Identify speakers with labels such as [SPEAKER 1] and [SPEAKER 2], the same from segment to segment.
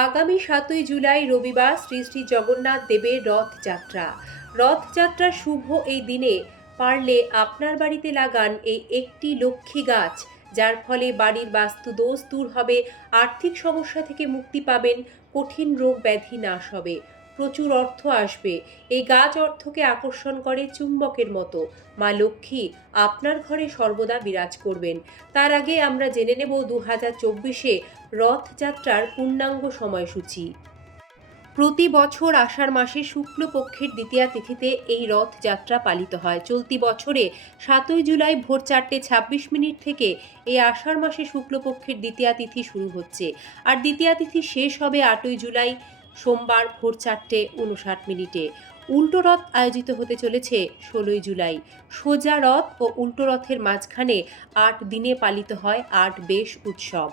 [SPEAKER 1] আগামী সাতই জুলাই রবিবার শ্রী শ্রী জগন্নাথ দেবের রথযাত্রা। রথযাত্রার শুভ এই দিনে পারলে আপনার বাড়িতে লাগান এই একটি লক্ষ্মী গাছ, যার ফলে বাড়ির বাস্তুদোষ দূর হবে, আর্থিক সমস্যা থেকে মুক্তি পাবেন, কঠিন রোগ ব্যাধি নাশ হবে। প্রচুর অর্থ আসবে। এই গাছ অর্থকে আকর্ষণ করে চুম্বকের মতো। মা লক্ষ্মী আপনার ঘরে সর্বদা বিরাজ করবেন। তার আগে আমরা জেনে নেব দু হাজার চব্বিশে রথযাত্রার পূর্ণাঙ্গ সময়সূচি। প্রতি বছর আষাঢ় মাসে শুক্লপক্ষের দ্বিতীয়া তিথিতে এই রথযাত্রা পালিত হয়। চলতি বছরে সাতই জুলাই ভোর চারটে ছাব্বিশ মিনিট থেকে এই আষাঢ় মাসে শুক্লপক্ষের দ্বিতীয়া তিথি শুরু হচ্ছে। আর দ্বিতীয়া তিথি শেষ হবে আটই জুলাই। সোমবার ভোর চারটে উনষাট মিনিটে। উল্টো রথ আয়োজিত হতে চলেছে ষোলোই জুলাই। সোজা রথ ও উল্টো রথের মাঝখানে আট দিনে পালিত হয় আট বেশ উৎসব।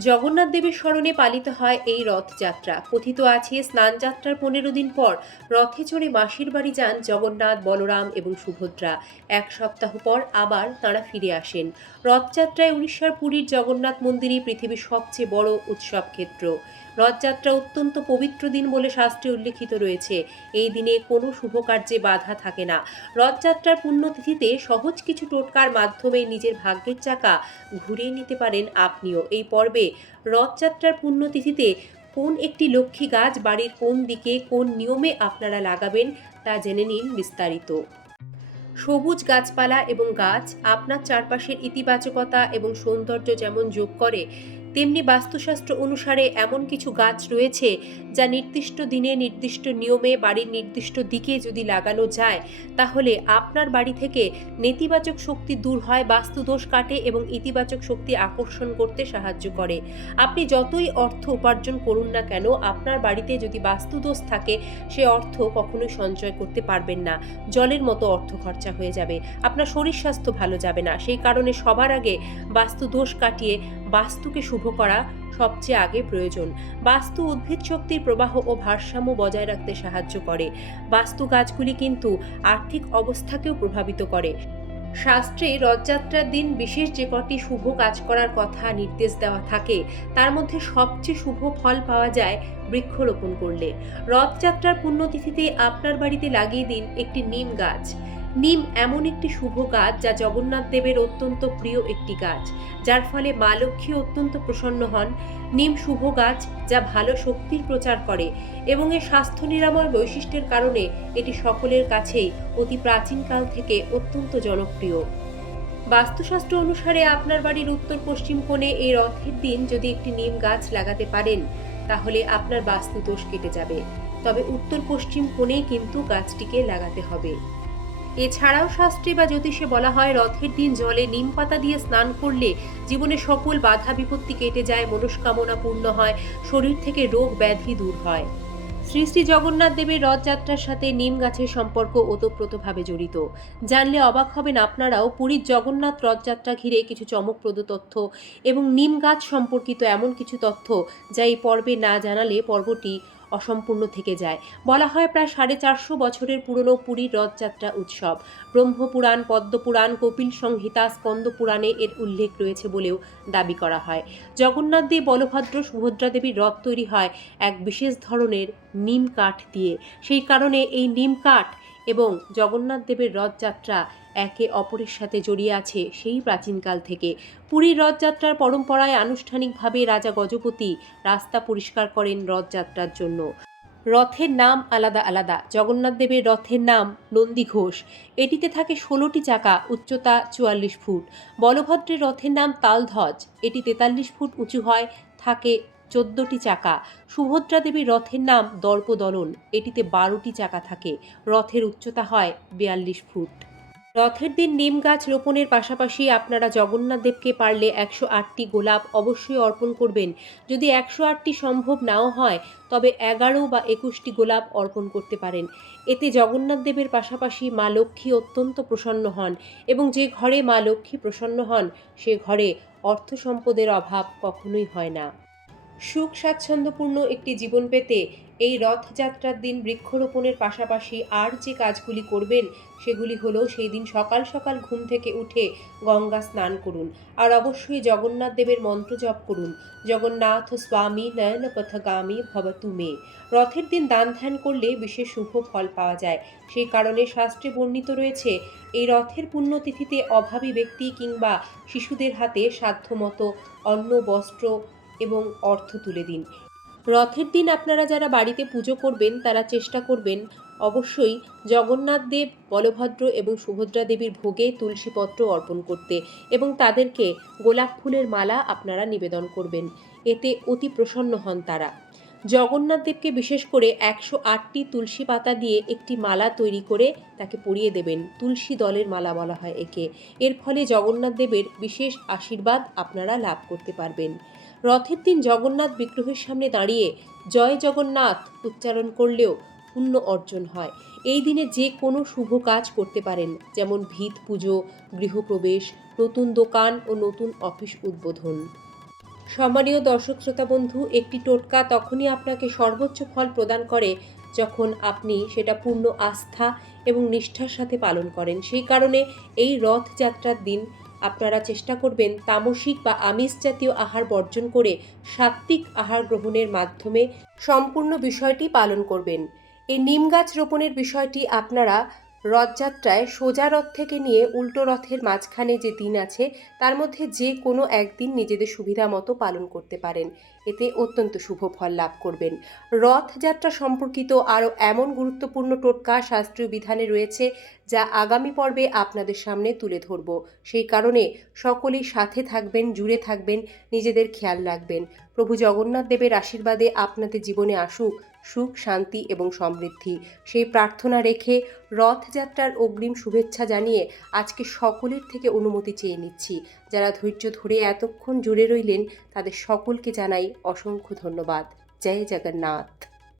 [SPEAKER 1] জগন্নাথ দেবের স্মরণে পালিত হয় এই রথযাত্রা কথিত আছে স্নানযাত্রার পনেরো দিন পর রথে চড়ে মাসির বাড়ি যান জগন্নাথ, বলরাম এবং সুভদ্রা। এক সপ্তাহ পর আবার তাঁরা ফিরে আসেন। রথযাত্রায় উড়িষ্যার পুরীর জগন্নাথ মন্দিরই পৃথিবীর সবচেয়ে বড় উৎসব ক্ষেত্র। রথযাত্রা অত্যন্ত পবিত্র দিন বলে শাস্ত্রে উল্লেখিত রয়েছে। এই দিনে কোনো শুভ কার্যে বাধা থাকে না। রথযাত্রার পুণ্যতিথিতে সহজ কিছু টোটকার মাধ্যমে নিজের ভাগ্যের চাকা ঘুরিয়ে নিতে পারেন আপনিও। এই পর্বে রথযাত্রার পুণ্যতিথিতে কোন একটি লক্ষ্মী গাছ বাড়ির কোন দিকে কোন নিয়মে আপনারা লাগাবেন তা জেনে নিন বিস্তারিত। সবুজ গাছপালা এবং গাছ আপনার চারপাশের ইতিবাচকতা এবং সৌন্দর্য যেমন যোগ করে তেমনি বাস্তুশাস্ত্র অনুসারে এমন কিছু গাছ রয়েছে যা নির্দিষ্ট দিনে, নির্দিষ্ট নিয়মে, বাড়ির নির্দিষ্ট দিকে যদি লাগানো যায়, তাহলে আপনার বাড়ি থেকে নেতিবাচক শক্তি দূর হয়, বাস্তুদোষ কাটে এবং ইতিবাচক শক্তি আকর্ষণ করতে সাহায্য করে। আপনি যতই অর্থ উপার্জন করুন না কেন, আপনার বাড়িতে যদি বাস্তুদোষ থাকে, সে অর্থ কখনোই সঞ্চয় করতে পারবেন না। জলের মতো অর্থ খরচা হয়ে যাবে। আপনার শরীর স্বাস্থ্য ভালো যাবে না। সেই কারণে সবার আগে বাস্তুদোষ কাটিয়ে বাস্তুকে শুভ করা সবচেয়ে আগে প্রয়োজন। বাস্তু উদ্ভিদ শক্তির প্রবাহ ও ভারসাম্য বজায় রাখতে সাহায্য করে। বাস্তু গাছগুলি কিন্তু আর্থিক অবস্থাকেও প্রভাবিত করে। শাস্ত্রে রথযাত্রার দিন বিশেষ যে কটি শুভ কাজ করার কথা নির্দেশ দেওয়া থাকে, তার মধ্যে সবচেয়ে শুভ ফল পাওয়া যায় বৃক্ষরোপণ করলে। রথযাত্রার পুণ্যতিথিতে আপনার বাড়িতে লাগিয়ে দিন একটি নিম গাছ। নিম এমন একটি শুভ গাছ যা জগন্নাথ দেবের অত্যন্ত প্রিয় একটি গাছ। যার ফলে মা লক্ষ্মী অত্যন্ত প্রসন্ন হন। নিম শুভ গাছ যা ভালো শক্তির প্রচার করে এবং এর স্বাস্থ্য নিরাময় বৈশিষ্ট্যের কারণে এটি সকলের কাছেই অতি প্রাচীনকাল থেকে অত্যন্ত জনপ্রিয়। বাস্তুশাস্ত্র অনুসারে আপনার বাড়ির উত্তর পশ্চিম কোণে এই রথের দিন যদি একটি নিম গাছ লাগাতে পারেন, তাহলে আপনার বাস্তু দোষ কেটে যাবে। তবে উত্তর পশ্চিম কোণেই কিন্তু গাছটিকে লাগাতে হবে। এছাড়াও শাস্ত্রে বা জ্যোতিষে বলা হয়, রথের দিন জলে নিম পাতা দিয়ে স্নান করলে জীবনে সকল বাধা বিপত্তি কেটে যায়, মনস্কামনা পূর্ণ হয়, শরীর থেকে রোগ ব্যাধি দূর হয়। শ্রী শ্রী জগন্নাথ দেবের রথযাত্রার সাথে নিম গাছের সম্পর্ক ওতপ্রোতভাবে জড়িত। জানলে অবাক হবেন আপনারাও, পুরীর জগন্নাথ রথযাত্রা ঘিরে কিছু চমকপ্রদ তথ্য এবং নিম গাছ সম্পর্কিত এমন কিছু তথ্য যা এই পর্বে না জানালে পর্বটি অসম্পূর্ণ থেকে যায়। বলা হয় প্রায় সাড়ে চারশো বছরের পুরনো পুরীর রথযাত্রা উৎসব। ব্রহ্মপুরাণ, পদ্মপুরাণ, কপিল সংহিতা স্কন্দ পুরাণে এর উল্লেখ রয়েছে বলেও দাবি করা হয়। জগন্নাথ দেব, বলভদ্র, সুভদ্রা দেবীর রথ তৈরি হয় এক বিশেষ ধরনের নিম কাঠ দিয়ে। সেই কারণে এই নিম কাঠ এবং জগন্নাথ দেবের রথযাত্রা একে অপরের সাথে জড়িয়ে আছে সেই প্রাচীনকাল থেকে। পুরীর রথযাত্রার পরম্পরায় আনুষ্ঠানিকভাবে রাজা গজপতি রাস্তা পরিষ্কার করেন রথযাত্রার জন্য। রথের নাম আলাদা আলাদা। জগন্নাথ দেবের রথের নাম নন্দী ঘোষ। এটিতে থাকে ষোলোটি চাকা, উচ্চতা চুয়াল্লিশ ফুট। বলভদ্রের রথের নাম তালধ্বজ। এটি তেতাল্লিশ ফুট উঁচু হয়, থাকে চোদ্দটি চাকা। সুভদ্রা দেবীর রথের নাম দর্পদলন। এটিতে বারোটি চাকা থাকে। রথের উচ্চতা হয় বিয়াল্লিশ ফুট। রথের দিন নিম গাছ রোপণের পাশাপাশি আপনারা জগন্নাথ দেবকে পারলে একশো আটটি গোলাপ অবশ্যই অর্পণ করবেন। যদি একশো আটটি সম্ভব নাও হয়, তবে এগারো বা একুশটি গোলাপ অর্পণ করতে পারেন। এতে জগন্নাথ দেবের পাশাপাশি মা লক্ষ্মী অত্যন্ত প্রসন্ন হন এবং যে ঘরে মা লক্ষ্মী প্রসন্ন হন, সে ঘরে অর্থ সম্পদের অভাব কখনোই হয় না। সুখ স্বাচ্ছন্দ্যপূর্ণ একটি জীবন পেতে এই রথযাত্রার দিন বৃক্ষরোপণের পাশাপাশি আর যে কাজগুলি করবেন, সেগুলি হলো সেই দিন সকাল সকাল ঘুম থেকে উঠে গঙ্গা স্নান করুন। আর অবশ্যই জগন্নাথ দেবের মন্ত্র জপ করুন। জগন্নাথ স্বামী নয়ন পথগামী ভবতু মে। রথের দিন দান ধ্যান করলে বিশেষ শুভ ফল পাওয়া যায়। সেই কারণে শাস্ত্রে বর্ণিত রয়েছে, এই রথের পুণ্যতিথিতে অভাবী ব্যক্তি কিংবা শিশুদের হাতে সাধ্যমতো অন্ন, বস্ত্র এবং অর্থ তুলে দিন। রথের দিন আপনারা যারা বাড়িতে পুজো করবেন, তারা চেষ্টা করবেন অবশ্যই জগন্নাথ দেব, বলভদ্র এবং সুভদ্রা দেবীর ভোগে তুলসীপত্র অর্পণ করতে এবং তাদেরকে গোলাপ ফুলের মালা আপনারা নিবেদন করবেন। এতে অতি প্রসন্ন হন তারা। জগন্নাথ দেবকে বিশেষ করে একশো আটটি তুলসী পাতা দিয়ে একটি মালা তৈরি করে তাকে পরিয়ে দেবেন। তুলসী দলের মালা বলা হয় একে। এর ফলে জগন্নাথ দেবের বিশেষ আশীর্বাদ আপনারা লাভ করতে পারবেন। রথের দিন জগন্নাথ বিগ্রহের সামনে দাঁড়িয়ে জয় জগন্নাথ উচ্চারণ করলেও পুণ্য অর্জন হয়। এই দিনে যে কোনো শুভ কাজ করতে পারেন, যেমন ভিত পুজো, গৃহপ্রবেশ, নতুন দোকান ও নতুন অফিস উদ্বোধন। সম্মানীয় দর্শক শ্রোতা বন্ধু, একটি টোটকা তখনই আপনাকে সর্বোচ্চ ফল প্রদান করে যখন আপনি সেটা পূর্ণ আস্থা এবং নিষ্ঠার সাথে পালন করেন। সেই কারণে এই রথযাত্রার দিন আপনারা চেষ্টা করবেন তামসিক বা আমিষ জাতীয় আহার বর্জন করে সাত্বিক আহার গ্রহণের মাধ্যমে সম্পূর্ণ বিষয়টি পালন করবেন। এই নিম গাছ রোপণের বিষয়টি আপনারা রথযাত্রায় সোজা রথ থেকে নিয়ে উল্টো রথের মাঝখানে যে দিন আছে, তার মধ্যে যে কোনো একদিন নিজেদের সুবিধা মতো পালন করতে পারেন। এতে অত্যন্ত শুভ ফল লাভ করবেন। রথযাত্রা সম্পর্কিত আরও এমন গুরুত্বপূর্ণ টোটকা শাস্ত্রীয় বিধানে রয়েছে, যা আগামী পর্বে আপনাদের সামনে তুলে ধরব। সেই কারণে সকলেই সাথে থাকবেন, জুড়ে থাকবেন, নিজেদের খেয়াল রাখবেন। প্রভু জগন্নাথ দেবের আশীর্বাদে আপনাদের জীবনে আসুক সুখ, শান্তি এবং সমৃদ্ধি। সেই প্রার্থনা রেখে রথযাত্রার অগ্রিম শুভেচ্ছা জানিয়ে আজকে সকলের থেকে অনুমতি চেয়ে নিচ্ছি। যারা ধৈর্য ধরে এতক্ষণ জুড়ে রইলেন, তাদের সকলকে জানাই অসংখ্য ধন্যবাদ। জয় জগন্নাথ।